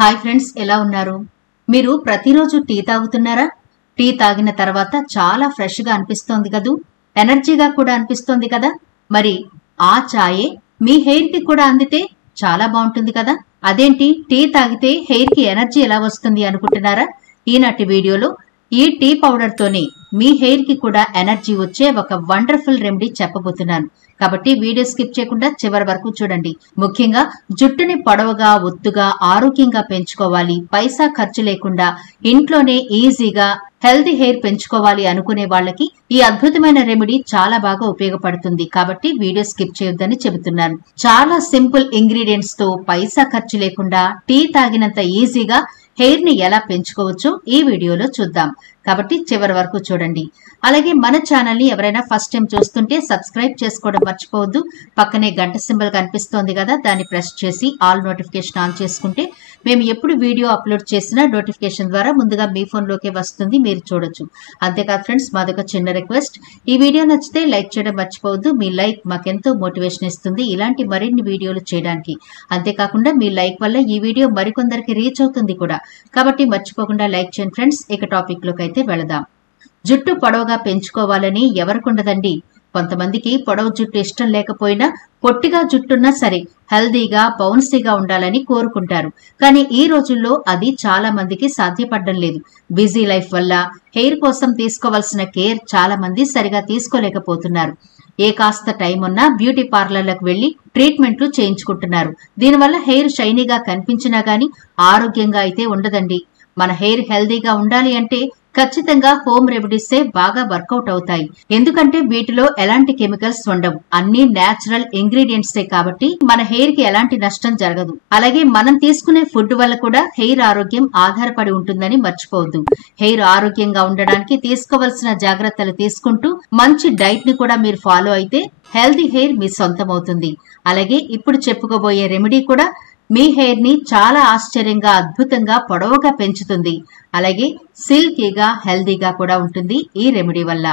Hi friends, ఎలా ఉన్నారు? మీరు ప్రతిరోజు టీ తాగుతున్నారా? టీ తాగిన తర్వాత చాలా ఫ్రెష్ గా అనిపిస్తోంది కదూ, ఎనర్జీగా కూడా అనిపిస్తోంది కదా. మరి ఆ చాయే మీ హెయిర్ కి కూడా అందితే చాలా బాగుంటుంది కదా. అదేంటి, టీ తాగితే హెయిర్ కి ఎనర్జీ ఎలా వస్తుంది అనుకుంటున్నారా? ఈనాటి వీడియోలో ఈ టీ పౌడర్ తోనే మీ హెయిర్ కి కూడా ఎనర్జీ వచ్చే ఒక వండర్ఫుల్ రెమెడీ చెప్పబోతున్నాను. కాబట్టి వీడియో స్కిప్ చేయకుండా చివరి వరకు చూడండి. ముఖ్యంగా జుట్టుని పొడవుగా, ఒత్తుగా, ఆరోగ్యంగా పెంచుకోవాలి, పైసా ఖర్చు లేకుండా ఇంట్లోనే ఈజీగా హెల్తీ హెయిర్ పెంచుకోవాలి అనుకునే వాళ్ళకి ఈ అద్భుతమైన రెమెడీ చాలా బాగా ఉపయోగపడుతుంది. కాబట్టి వీడియో స్కిప్ చేయొద్దని చెబుతున్నాను. చాలా సింపుల్ ఇంగ్రీడియంట్స్ తో పైసా ఖర్చు లేకుండా టీ తాగినంత ఈజీగా హెయిర్ ని ఎలా పెంచుకోవచ్చో ఈ వీడియోలో చూద్దాం. కాబట్టి చివరి వరకు చూడండి. అలాగే మన ఛానల్ ని ఎవరైనా ఫస్ట్ టైం చూస్తుంటే సబ్స్క్రైబ్ చేసుకోవడం మర్చిపోవద్దు. పక్కనే గంట సింబల్ కనిపిస్తోంది కదా, దాన్ని ప్రెస్ చేసి ఆల్ నోటిఫికేషన్ ఆన్ చేసుకుంటే మేము ఎప్పుడు వీడియో అప్లోడ్ చేసినా నోటిఫికేషన్ ద్వారా ముందుగా మీ ఫోన్ లోకే వస్తుంది, మీరు చూడొచ్చు. అంతేకాదు ఫ్రెండ్స్, మాదొక చిన్న రిక్వెస్ట్, ఈ వీడియో నచ్చితే లైక్ చేయడం మర్చిపోవద్దు. మీ లైక్ మాకెంతో మోటివేషన్ ఇస్తుంది ఇలాంటి మరిన్ని వీడియోలు చేయడానికి. అంతేకాకుండా మీ లైక్ వల్ల ఈ వీడియో మరికొందరికి రీచ్ అవుతుంది కూడా. కాబట్టి మర్చిపోకుండా లైక్ చేయండి ఫ్రెండ్స్. ఇక టాపిక్ లోకి అయితే వెళదాం. జుట్టు పొడవుగా పెంచుకోవాలని ఎవరికుండదండి. కొంతమందికి పొడవు జుట్టు ఇష్టం లేకపోయినా పొట్టిగా జుట్టున్నా సరే హెల్దీగా, బౌన్సీగా ఉండాలని కోరుకుంటారు. కానీ ఈ రోజుల్లో అది చాలా మందికి సాధ్యపడడం లేదు. బిజీ లైఫ్ వల్ల హెయిర్ కోసం తీసుకోవాల్సిన కేర్ చాలా మంది సరిగా తీసుకోలేకపోతున్నారు. ఏ కాస్త టైం ఉన్నా బ్యూటీ పార్లర్లకు వెళ్లి ట్రీట్మెంట్లు చేయించుకుంటున్నారు. దీనివల్ల హెయిర్ షైనీగా కనిపించినా గానీ ఆరోగ్యంగా అయితే ఉండదండి. మన హెయిర్ హెల్దీగా ఉండాలి అంటే ఖచ్చితంగా హోమ్ రెమెడీసే బాగా వర్కౌట్ అవుతాయి. ఎందుకంటే వీటిలో ఎలాంటి కెమికల్స్ ఉండవు, అన్ని నేచురల్ ఇంగ్రీడియంట్సే కాబట్టి మన హెయిర్ కి ఎలాంటి నష్టం జరగదు. అలాగే మనం తీసుకునే ఫుడ్ వల్ల కూడా హెయిర్ ఆరోగ్యం ఆధారపడి ఉంటుందని మర్చిపోవద్దు. హెయిర్ ఆరోగ్యంగా ఉండడానికి తీసుకోవాల్సిన జాగ్రత్తలు తీసుకుంటూ మంచి డైట్ ని కూడా మీరు ఫాలో అయితే హెల్దీ హెయిర్ మీ సొంతం అవుతుంది. అలాగే ఇప్పుడు చెప్పుకోబోయే రెమెడీ కూడా మీ హెయిర్ ని చాలా ఆశ్చర్యంగా, అద్భుతంగా పొడవుగా పెంచుతుంది. అలాగే సిల్కీగా, హెల్దీగా కూడా ఉంటుంది. ఈ రెమెడీ వల్ల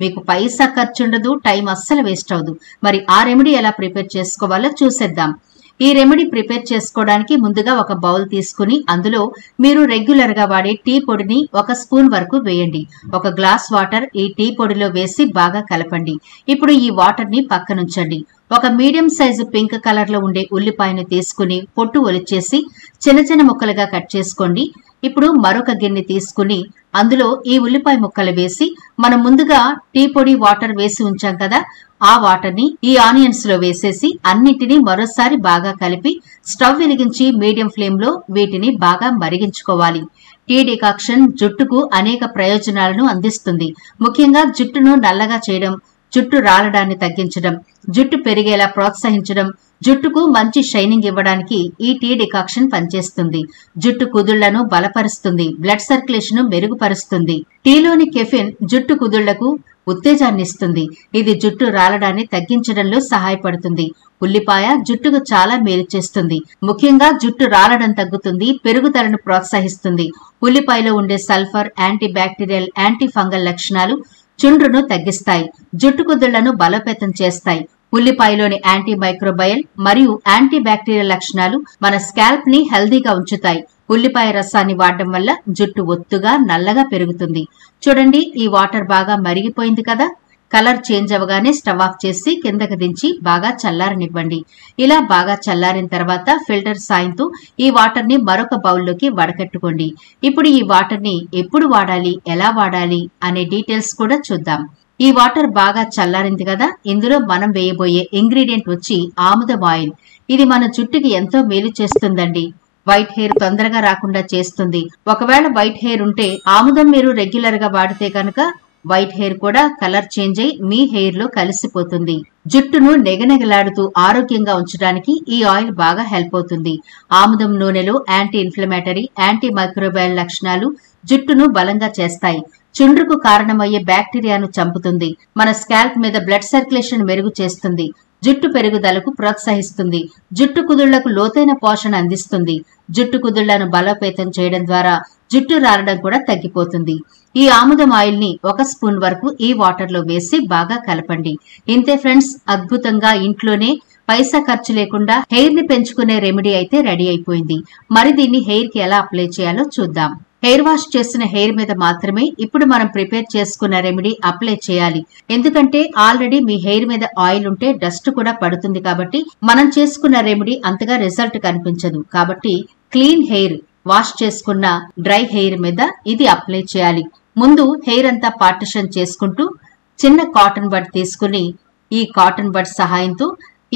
మీకు పైసా ఖర్చు ఉండదు, టైం అస్సలు వేస్ట్ అవ్వదు. మరి ఆ రెమెడీ ఎలా ప్రిపేర్ చేసుకోవాలో చూసేద్దాం. ఈ రెమెడీ ప్రిపేర్ చేసుకోవడానికి ముందుగా ఒక బౌల్ తీసుకుని అందులో మీరు రెగ్యులర్ గా వాడే టీ పొడిని 1 స్పూన్ వరకు వేయండి. 1 గ్లాస్ వాటర్ ఈ టీ పొడిలో వేసి బాగా కలపండి. ఇప్పుడు ఈ వాటర్ ని పక్కనుంచండి. ఒక మీడియం సైజు పింక్ కలర్ లో ఉండే ఉల్లిపాయను తీసుకుని పొట్టు ఒలిచేసి చిన్న చిన్న ముక్కలుగా కట్ చేసుకోండి. ఇప్పుడు మరొక గిన్నె తీసుకుని అందులో ఈ ఉల్లిపాయ ముక్కలు వేసి మనం ముందుగా టీ పొడి వాటర్ వేసి ఉంచాం కదా, ఆ వాటర్ ని ఈ ఆనియన్స్ లో వేసేసి అన్నిటినీ మరోసారి బాగా కలిపి స్టవ్ వెలిగించి మీడియం ఫ్లేమ్ లో వీటిని బాగా మరిగించుకోవాలి. టీ డికాక్షన్ జుట్టుకు అనేక ప్రయోజనాలను అందిస్తుంది. ముఖ్యంగా జుట్టును నల్లగా చేయడం, జుట్టు రాలడాన్ని తగ్గించడం, జుట్టు పెరిగేలా ప్రోత్సహించడం, జుట్టుకు మంచి షైనింగ్ ఇవ్వడానికి ఈ టీ డికాక్షన్ పనిచేస్తుంది. జుట్టు కుదుళ్లను బలపరుస్తుంది, బ్లడ్ సర్క్యులేషన్ మెరుగుపరుస్తుంది. టీలోని కెఫిన్ జుట్టు కుదుళ్లకు ఉత్తేజాన్నిస్తుంది. ఇది జుట్టు రాలడాన్ని తగ్గించడంలో సహాయపడుతుంది. ఉల్లిపాయ జుట్టుకు చాలా మేలు చేస్తుంది. ముఖ్యంగా జుట్టు రాలడం తగ్గుతుంది, పెరుగుదలను ప్రోత్సహిస్తుంది. ఉల్లిపాయలో ఉండే sulphur anti bacterial, anti fungal లక్షణాలు చుండ్రును తగ్గిస్తాయి, జుట్టు కుదుళ్లను బలోపేతం చేస్తాయి. ఉల్లిపాయలోని యాంటీ మైక్రోబయల్ మరియు యాంటీ బ్యాక్టీరియల్ లక్షణాలు మన స్కాల్ప్ ని హెల్దీగా ఉంచుతాయి. ఉల్లిపాయ రసాన్ని వాడడం వల్ల జుట్టు ఒత్తుగా, నల్లగా పెరుగుతుంది. చూడండి, ఈ వాటర్ బాగా మరిగిపోయింది కదా. కలర్ చేంజ్ అవగానే స్టవ్ ఆఫ్ చేసి కిందకి దించి బాగా చల్లారనివ్వండి. ఇలా బాగా చల్లారిన తర్వాత ఫిల్టర్ సాయంతో ఈ వాటర్ ని మరొక బౌల్లోకి వడకట్టుకోండి. ఇప్పుడు ఈ వాటర్ ని ఎప్పుడు వాడాలి, ఎలా వాడాలి అనే డీటెయిల్స్ కూడా చూద్దాం. ఈ వాటర్ బాగా చల్లారింది కదా, ఇందులో మనం వేయబోయే ఇంగ్రీడియంట్ వచ్చి ఆముదం ఆయిల్. ఇది మన జుట్టుకి ఎంతో మేలు చేస్తుందండి. వైట్ హెయిర్ తొందరగా రాకుండా చేస్తుంది. ఒకవేళ వైట్ హెయిర్ ఉంటే ఆముదం మీరు రెగ్యులర్ గా వాడితే కనుక వైట్ హెయిర్ కూడా కలర్ చేంజ్ అయి మీ హెయిర్ లో కలిసిపోతుంది. జుట్టును నెగనెగలాడుతూ ఆరోగ్యంగా ఉంచడానికి ఈ ఆయిల్ బాగా హెల్ప్ అవుతుంది. ఆముదం నూనెలో యాంటీ ఇన్ఫ్లమేటరీ, యాంటీ మైక్రోబయల్ లక్షణాలు జుట్టును బలంగా చేస్తాయి. చుండ్రుకు కారణమయ్యే బ్యాక్టీరియాను చంపుతుంది. మన స్కాల్ప్ మీద బ్లడ్ సర్క్యులేషన్ మెరుగు చేస్తుంది. జుట్టు పెరుగుదలకు ప్రోత్సహిస్తుంది. జుట్టు కుదుళ్లకు లోతైన పోషణ అందిస్తుంది. జుట్టు కుదుళ్లను బలోపేతం చేయడం ద్వారా జుట్టు రాలడం కూడా తగ్గిపోతుంది. ఈ ఆముదం ఆయిల్ ని 1 స్పూన్ వరకు ఈ వాటర్ లో వేసి బాగా కలపండి. ఇంతే ఫ్రెండ్స్, అద్భుతంగా ఇంట్లోనే పైసా ఖర్చు లేకుండా హెయిర్ ని పెంచుకునే రెమెడీ అయితే రెడీ అయిపోయింది. మరి దీన్ని హెయిర్ కి ఎలా అప్లై చేయాలో చూద్దాం. హెయిర్ వాష్ చేసిన హెయిర్ మీద మాత్రమే ఇప్పుడు మనం ప్రిపేర్ చేసుకున్న రెమెడీ అప్లై చేయాలి. ఎందుకంటే ఆల్రెడీ మీ హెయిర్ మీద ఆయిల్ ఉంటే డస్ట్ కూడా పడుతుంది కాబట్టి మనం చేసుకున్న రెమెడీ అంతగా రిజల్ట్ కనిపించదు. కాబట్టి క్లీన్ హెయిర్ వాష్ చేసుకున్న డ్రై హెయిర్ మీద ఇది అప్లై చేయాలి. ముందు హెయిర్ అంతా పార్టిషన్ చేసుకుంటూ చిన్న కాటన్ బడ్ తీసుకుని ఈ కాటన్ బడ్ సహాయంతో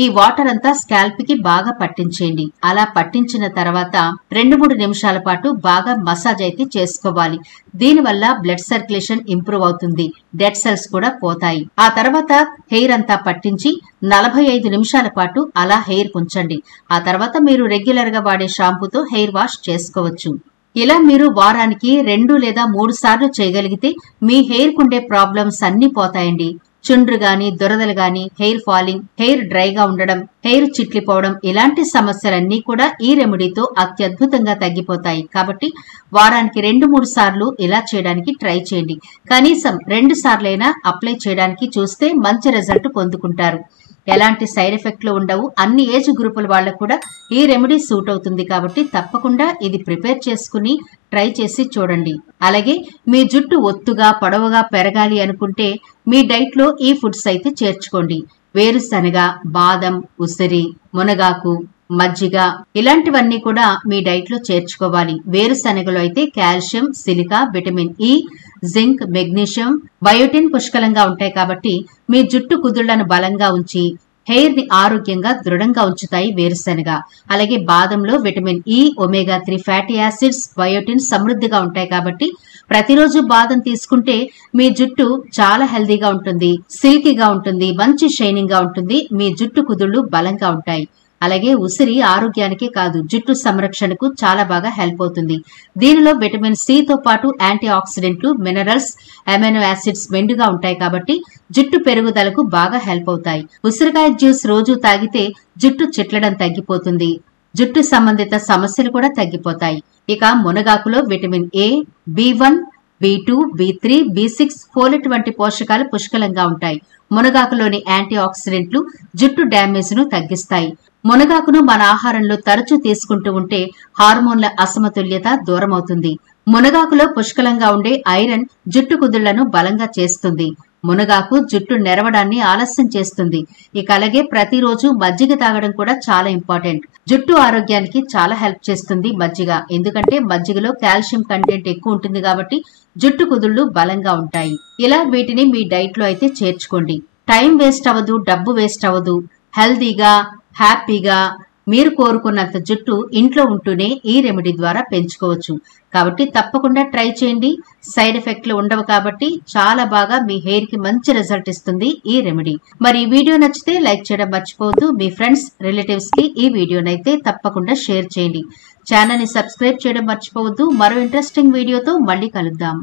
ఈ వాటర్ అంతా స్కాల్ప్ కి బాగా పట్టించేయండి. అలా పట్టించిన తర్వాత 2-3 నిమిషాల పాటు బాగా మసాజ్ అయితే చేసుకోవాలి. దీనివల్ల బ్లడ్ సర్క్యులేషన్ ఇంప్రూవ్ అవుతుంది, డెడ్ సెల్స్ కూడా పోతాయి. ఆ తర్వాత హెయిర్ అంతా పట్టించి 45 నిమిషాల పాటు అలా హెయిర్ ఉంచండి. ఆ తర్వాత మీరు రెగ్యులర్ గా వాడే షాంపూతో హెయిర్ వాష్ చేసుకోవచ్చు. ఇలా మీరు వారానికి 2 లేదా 3 సార్లు చేయగలిగితే మీ హెయిర్ కుండే ప్రాబ్లమ్స్ అన్ని పోతాయండి. చుండ్రు గాని, దురదలు గాని, హెయిర్ ఫాలింగ్, హెయిర్ డ్రైగా ఉండడం, హెయిర్ చిట్లిపోవడం ఇలాంటి సమస్యలన్నీ కూడా ఈ రెమెడీతో అత్యద్భుతంగా తగ్గిపోతాయి. కాబట్టి వారానికి 2-3 సార్లు ఇలా చేయడానికి ట్రై చేయండి. కనీసం 2 సార్లైనా అప్లై చేయడానికి చూస్తే మంచి రిజల్ట్ పొందుకుంటారు. ఎలాంటి సైడ్ ఎఫెక్ట్లు ఉండవు. అన్ని ఏజ్ గ్రూపుల వాళ్ళకు కూడా ఈ రెమెడీ సూట్ అవుతుంది. కాబట్టి తప్పకుండా ఇది ప్రిపేర్ చేసుకుని ట్రై చేసి చూడండి. అలాగే మీ జుట్టు ఒత్తుగా పొడవుగా పెరగాలి అనుకుంటే మీ డైట్ లో ఈ ఫుడ్స్ అయితే చేర్చుకోండి. వేరుశనగ, బాదం, ఉసిరి, మునగాకు, మజ్జిగ ఇలాంటివన్నీ కూడా మీ డైట్ లో చేర్చుకోవాలి. వేరుశనగలో అయితే calcium, silica, vitamin E, zinc, magnesium, biotin పుష్కలంగా ఉంటాయి. కాబట్టి మీ జుట్టు కుదుళ్లను బలంగా ఉంచి హెయిర్ ని ఆరోగ్యంగా దృఢంగా ఉంచుతాయి వేరుశనగ. అలాగే బాదంలో vitamin E, omega 3 fatty acids, biotin సమృద్ధిగా ఉంటాయి. కాబట్టి ప్రతిరోజు బాదం తీసుకుంటే మీ జుట్టు చాలా హెల్దీగా ఉంటుంది, సిల్కీగా ఉంటుంది, మంచి షైనింగ్ గా ఉంటుంది, మీ జుట్టు కుదుళ్లు బలంగా ఉంటాయి. అలాగే ఉసిరి ఆరోగ్యానికే కాదు జుట్టు సంరక్షణకు చాలా బాగా హెల్ప్ అవుతుంది. దీనిలో విటమిన్ సి తో పాటు యాంటీ ఆక్సిడెంట్లు, మినరల్స్, అమైనో యాసిడ్స్ మెండుగా ఉంటాయి. కాబట్టి జుట్టు పెరుగుదలకు బాగా హెల్ప్ అవుతాయి. ఉసిరికాయ జ్యూస్ రోజు తాగితే జుట్టు చిట్లడం తగ్గిపోతుంది, జుట్టు సంబంధిత సమస్యలు కూడా తగ్గిపోతాయి. ఇక మునగాకులో విటమిన్ ఏ, బి1, బి2, బి3, బి6, ఫోలెట్ వంటి పోషకాలు పుష్కలంగా ఉంటాయి. మునగాకులోని యాంటీ ఆక్సిడెంట్లు జుట్టు డ్యామేజ్ ను తగ్గిస్తాయి. మునగాకును మన ఆహారంలో తరచూ తీసుకుంటూ ఉంటే హార్మోన్ల అసమతుల్యత దూరమవుతుంది. మునగాకులో పుష్కలంగా ఉండే ఐరన్ జుట్టు కుదుళ్లను బలంగా చేస్తుంది. మునగాకు జుట్టు నెరవడాన్ని ఆలస్యం చేస్తుంది. ఇక అలాగే ప్రతిరోజు మజ్జిగ తాగడం కూడా చాలా ఇంపార్టెంట్. జుట్టు ఆరోగ్యానికి చాలా హెల్ప్ చేస్తుంది మజ్జిగ. ఎందుకంటే మజ్జిగలో కాల్షియం కంటెంట్ ఎక్కువ ఉంటుంది కాబట్టి జుట్టు కుదుళ్లు బలంగా ఉంటాయి. ఇలా వీటిని మీ డైట్ లో అయితే చేర్చుకోండి. టైం వేస్ట్ అవ్వదు, డబ్బు వేస్ట్ అవ్వదు. హెల్దీగా, హ్యాపీగా మీరు కోరుకున్నంత జుట్టు ఇంట్లో ఉంటూనే ఈ రెమెడీ ద్వారా పెంచుకోవచ్చు. కాబట్టి తప్పకుండా ట్రై చేయండి. సైడ్ ఎఫెక్ట్లు ఉండవు కాబట్టి చాలా బాగా మీ హెయిర్ కి మంచి రిజల్ట్ ఇస్తుంది ఈ రెమెడీ. మరి ఈ వీడియో నచ్చితే లైక్ చేయడం మర్చిపోవద్దు. మీ ఫ్రెండ్స్, రిలేటివ్స్ కి ఈ వీడియోనైతే తప్పకుండా షేర్ చేయండి. ఛానల్ ని సబ్స్క్రైబ్ చేయడం మర్చిపోవద్దు. మరో ఇంట్రెస్టింగ్ వీడియోతో మళ్ళీ కలుద్దాం.